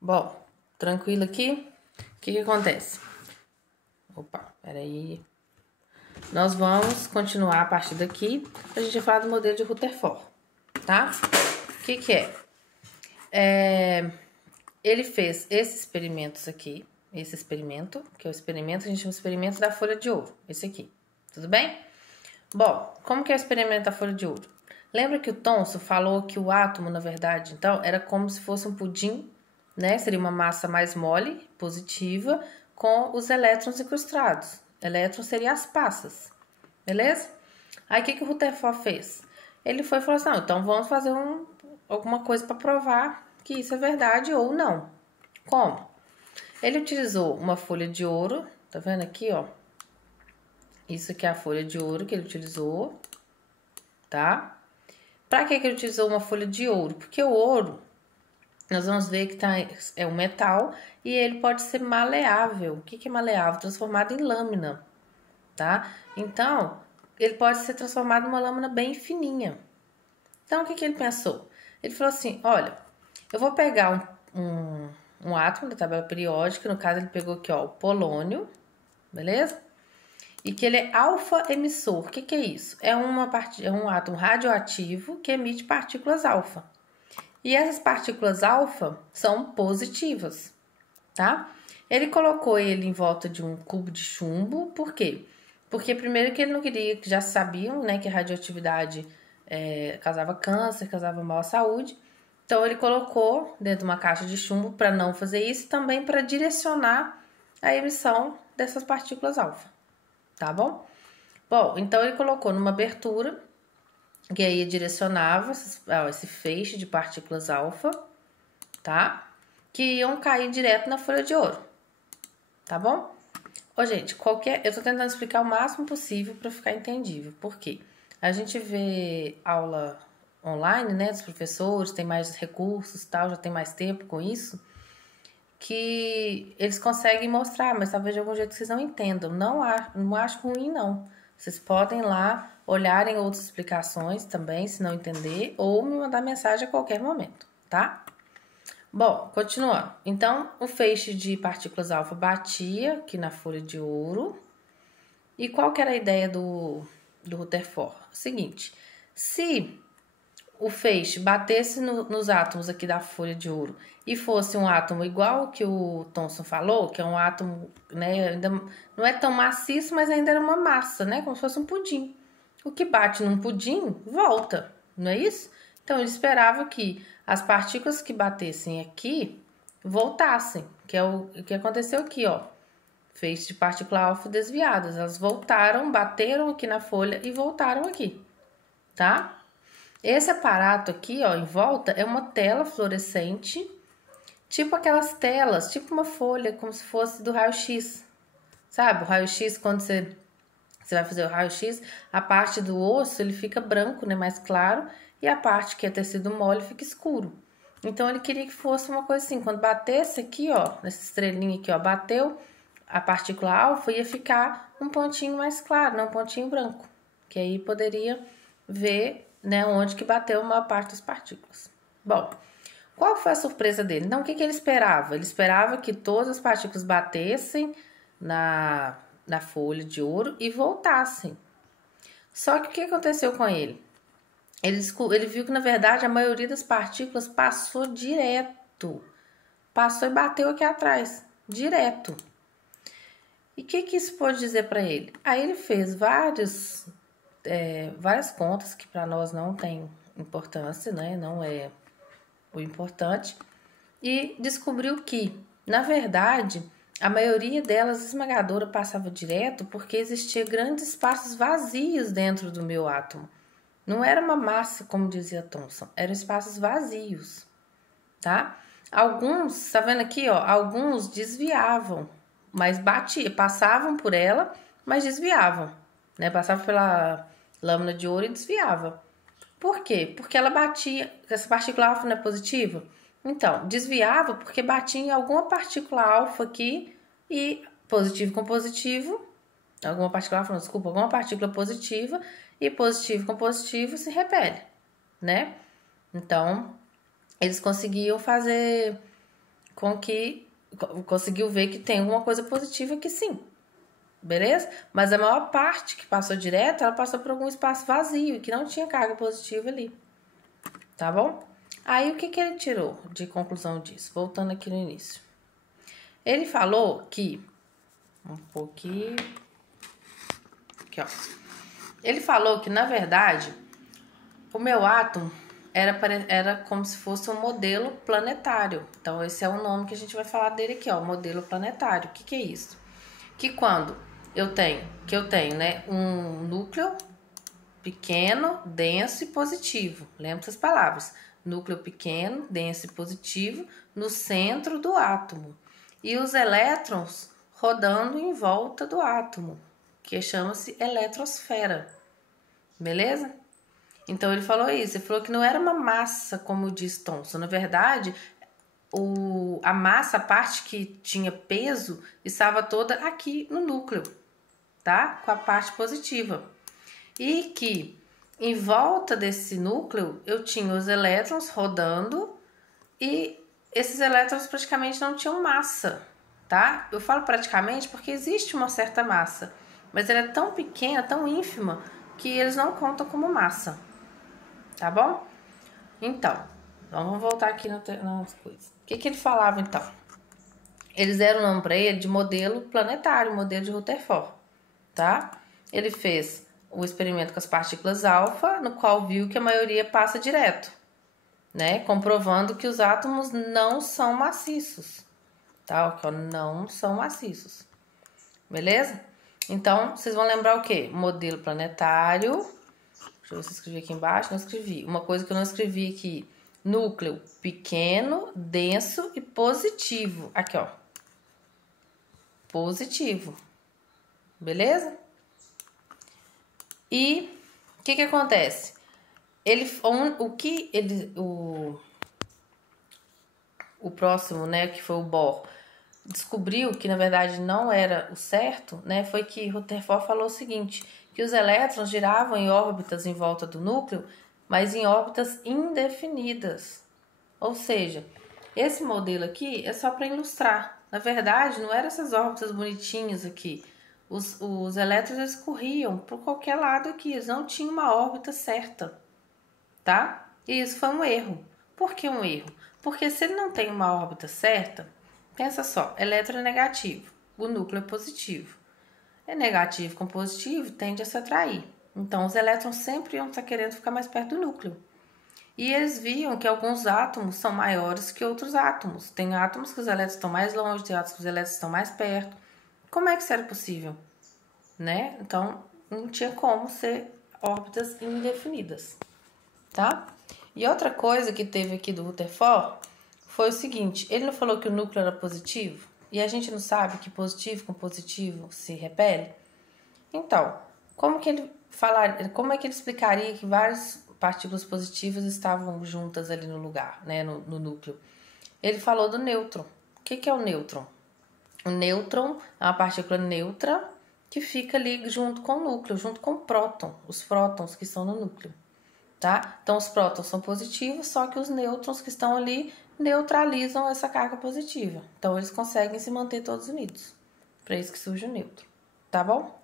Bom, tranquilo aqui? O que acontece? Opa, peraí. Nós vamos continuar a partir daqui. A gente vai falar do modelo de Rutherford, tá? O que é? Ele fez esses experimentos aqui. Esse experimento, que é o experimento, a gente chama de experimento da folha de ouro. Esse aqui, tudo bem? Bom, como que é o experimento da folha de ouro? Lembra que o Thomson falou que o átomo, na verdade, então, era como se fosse um pudim, né? Seria uma massa mais mole, positiva, com os elétrons incrustados. Elétrons seriam as passas, beleza? Aí, o que o Rutherford fez? Ele foi e falou assim, não, então vamos fazer alguma coisa para provar que isso é verdade ou não. Como? Ele utilizou uma folha de ouro, tá vendo aqui, ó? Isso aqui é a folha de ouro que ele utilizou, tá? Para que ele utilizou uma folha de ouro? Porque o ouro, nós vamos ver que é um metal e ele pode ser maleável. O que é maleável? Transformado em lâmina, tá? Então, ele pode ser transformado em uma lâmina bem fininha. Então, o que ele pensou? Ele falou assim, olha, eu vou pegar um átomo da tabela periódica, no caso ele pegou aqui, ó, o polônio, beleza? E que ele é alfa emissor. O que é isso? É um átomo radioativo que emite partículas alfa. E essas partículas alfa são positivas, tá? Ele colocou ele em volta de um cubo de chumbo, por quê? Porque primeiro que ele não queria, que já sabiam, né, que a radioatividade causava câncer, causava mal à saúde. Então ele colocou dentro de uma caixa de chumbo para não fazer isso, e também para direcionar a emissão dessas partículas alfa, tá bom? Bom, então ele colocou numa abertura que aí direcionava esse feixe de partículas alfa, tá? Que iam cair direto na folha de ouro, tá bom? Ô, gente, eu tô tentando explicar o máximo possível para ficar entendível. Por quê? A gente vê aula online, né, dos professores, tem mais recursos, tal, já tem mais tempo com isso, que eles conseguem mostrar, mas talvez de algum jeito vocês não entendam. Não acho ruim, não. Vocês podem lá olharem outras explicações também, se não entender, ou me mandar mensagem a qualquer momento, tá? Bom, continuando. Então, o feixe de partículas alfa batia aqui na folha de ouro. E qual que era a ideia do Rutherford? O seguinte, se o feixe batesse nos átomos aqui da folha de ouro e fosse um átomo igual que o Thomson falou, que é um átomo, né, ainda não é tão maciço, mas ainda era uma massa, né, como se fosse um pudim. O que bate num pudim, volta, não é isso? Então, ele esperava que as partículas que batessem aqui voltassem, que é o que aconteceu aqui, ó. Feixe de partícula alfa desviadas. Elas voltaram, bateram aqui na folha e voltaram aqui, tá? Esse aparato aqui, ó, em volta, é uma tela fluorescente, tipo aquelas telas, tipo uma folha, como se fosse do raio-x. Sabe, o raio-x, quando você vai fazer o raio-x, a parte do osso, ele fica branco, né, mais claro, e a parte que é tecido mole fica escuro. Então, ele queria que fosse uma coisa assim, quando batesse aqui, ó, nessa estrelinha aqui, ó, bateu a partícula alfa, ia ficar um pontinho mais claro, não um pontinho branco, que aí poderia ver, né, onde que bateu a maior parte das partículas. Bom, qual foi a surpresa dele? Então, o que ele esperava? Ele esperava que todas as partículas batessem na folha de ouro e voltassem. Só que o que aconteceu com ele? Ele viu que, na verdade, a maioria das partículas passou direto. Passou e bateu aqui atrás, direto. E o que isso pode dizer para ele? Aí ele fez várias contas que para nós não tem importância, né? Não é o importante. E descobriu que, na verdade, a maioria delas esmagadora passava direto porque existia grandes espaços vazios dentro do meu átomo. Não era uma massa, como dizia Thomson, eram espaços vazios, tá? Alguns, tá vendo aqui, ó? Alguns desviavam, mas passavam por ela, mas desviavam, né? Passavam pela lâmina de ouro e desviava. Por quê? Porque ela batia, essa partícula alfa não é positiva? Então, desviava porque batia em alguma partícula alfa aqui e positivo com positivo, alguma partícula alfa, não, desculpa, alguma partícula positiva e positivo com positivo se repele, né? Então, eles conseguiam fazer com que conseguiu ver que tem alguma coisa positiva aqui sim. Beleza? Mas a maior parte que passou direto, ela passou por algum espaço vazio e que não tinha carga positiva ali. Tá bom? Aí, o que ele tirou de conclusão disso? Voltando aqui no início. Ele falou que... Um pouquinho... Aqui, ó. Ele falou que, na verdade, o meu átomo era como se fosse um modelo planetário. Então, esse é o nome que a gente vai falar dele aqui, ó. Modelo planetário. O que é isso? Que quando eu tenho, né, um núcleo pequeno, denso e positivo. Lembra essas palavras? Núcleo pequeno, denso e positivo no centro do átomo. E os elétrons rodando em volta do átomo, que chama-se eletrosfera. Beleza? Então ele falou isso, ele falou que não era uma massa, como diz Thomson. Na verdade, a massa, a parte que tinha peso, estava toda aqui no núcleo, tá? Com a parte positiva. E que em volta desse núcleo eu tinha os elétrons rodando e esses elétrons praticamente não tinham massa, tá? Eu falo praticamente porque existe uma certa massa, mas ela é tão pequena, tão ínfima, que eles não contam como massa, tá bom? Então, vamos voltar aqui nas coisas. O que ele falava então? Eles deram o nome para ele de modelo planetário, modelo de Rutherford, tá? Ele fez o experimento com as partículas alfa, no qual viu que a maioria passa direto, né? Comprovando que os átomos não são maciços, tá? Não são maciços, beleza? Então, vocês vão lembrar o quê? Modelo planetário. Deixa eu ver se eu escrevi aqui embaixo. Não escrevi. Uma coisa que eu não escrevi aqui. Núcleo pequeno, denso e positivo. Aqui, ó. Positivo. Beleza? E o que acontece? O próximo, né, que foi o Bohr, descobriu que na verdade não era o certo, né, foi que Rutherford falou o seguinte, que os elétrons giravam em órbitas em volta do núcleo, mas em órbitas indefinidas. Ou seja, esse modelo aqui é só para ilustrar. Na verdade, não eram essas órbitas bonitinhas aqui. Os elétrons eles corriam por qualquer lado aqui, eles não tinham uma órbita certa, tá? E isso foi um erro. Por que um erro? Porque se ele não tem uma órbita certa, pensa só, elétron é negativo, o núcleo é positivo. É negativo com positivo, tende a se atrair. Então, os elétrons sempre iam estar querendo ficar mais perto do núcleo. E eles viam que alguns átomos são maiores que outros átomos. Tem átomos que os elétrons estão mais longe, tem átomos que os elétrons estão mais perto. Como é que isso era possível? Né? Então, não tinha como ser órbitas indefinidas, tá? E outra coisa que teve aqui do Rutherford foi o seguinte, ele não falou que o núcleo era positivo? E a gente não sabe que positivo com positivo se repele? Então, como é que ele explicaria que várias partículas positivas estavam juntas ali no lugar, né, no núcleo? Ele falou do nêutron. O que é o nêutron? O nêutron é uma partícula neutra que fica ali junto com o núcleo, junto com o próton, os prótons que estão no núcleo, tá? Então, os prótons são positivos, só que os nêutrons que estão ali neutralizam essa carga positiva. Então, eles conseguem se manter todos unidos. Para isso que surge o nêutron, tá bom?